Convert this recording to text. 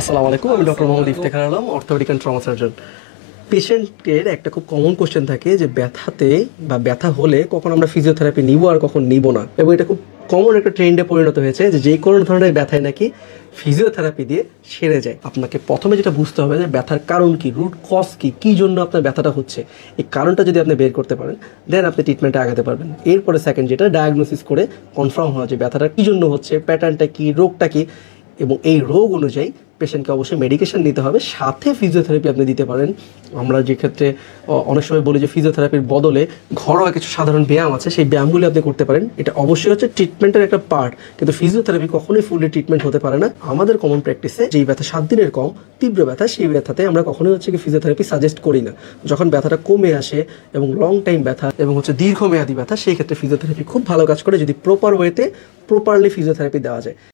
আসসালামু আলাইকুম, আমি doctor Mohammad Iftekhar Alam, orthopaedic and trauma surgeon. পেশেন্টের একটা খুব কমন কোশ্চেন থাকে যে ব্যথাতে বা ব্যথা হলে কখন আমরা ফিজিওথেরাপি নিব আর কখন নিব না, এবং এটা খুব কমন একটা ট্রেন্ডে পরিণত হয়েছে যে কোনো ধরনের ব্যথায় নাকি ফিজিওথেরাপি দিয়ে সেরে যায়। আপনাকে প্রথমে যেটা বুঝতে হবে যে ব্যথার কারণ কি, রুট কজ কি, কী জন্য আপনার ব্যথাটা হচ্ছে। এই কারণটা যদি আপনি বের করতে পারেন, দেন আপনি ট্রিটমেন্টে আগাতে পারবেন। এরপরে সেকেন্ড যেটা, ডায়াগনোসিস করে কনফার্ম হওয়া যে ব্যথাটা কী জন্য হচ্ছে, প্যাটার্নটা কী, রোগটা কী, এবং এই রোগ অনুযায়ী পেশেন্টকে অবশ্যই মেডিকেশন নিতে হবে, সাথে ফিজিওথেরাপি আপনি দিতে পারেন। আমরা যে ক্ষেত্রে অনেক সময় বলি যে ফিজিওথেরাপির বদলে ঘরোয়া কিছু সাধারণ ব্যায়াম আছে, সেই ব্যায়ামগুলি আপনি করতে পারেন। এটা অবশ্যই হচ্ছে ট্রিটমেন্টের একটা পার্ট, কিন্তু ফিজিওথেরাপি কখনোই ফুললি ট্রিটমেন্ট হতে পারে না। আমাদের কমন প্র্যাকটিসে যেই ব্যথা 7 দিনের কম তীব্র ব্যথা, সেই ব্যথাতে আমরা কখনোই হচ্ছে কি ফিজিওথেরাপি সাজেস্ট করি না। যখন ব্যথাটা কমে আসে এবং লং টাইম ব্যথা এবং হচ্ছে দীর্ঘমেয়াদী ব্যথা, সেই ক্ষেত্রে ফিজিওথেরাপি খুব ভালো কাজ করে যদি প্রপার ওয়েতে প্রপারলি ফিজিওথেরাপি দেওয়া যায়।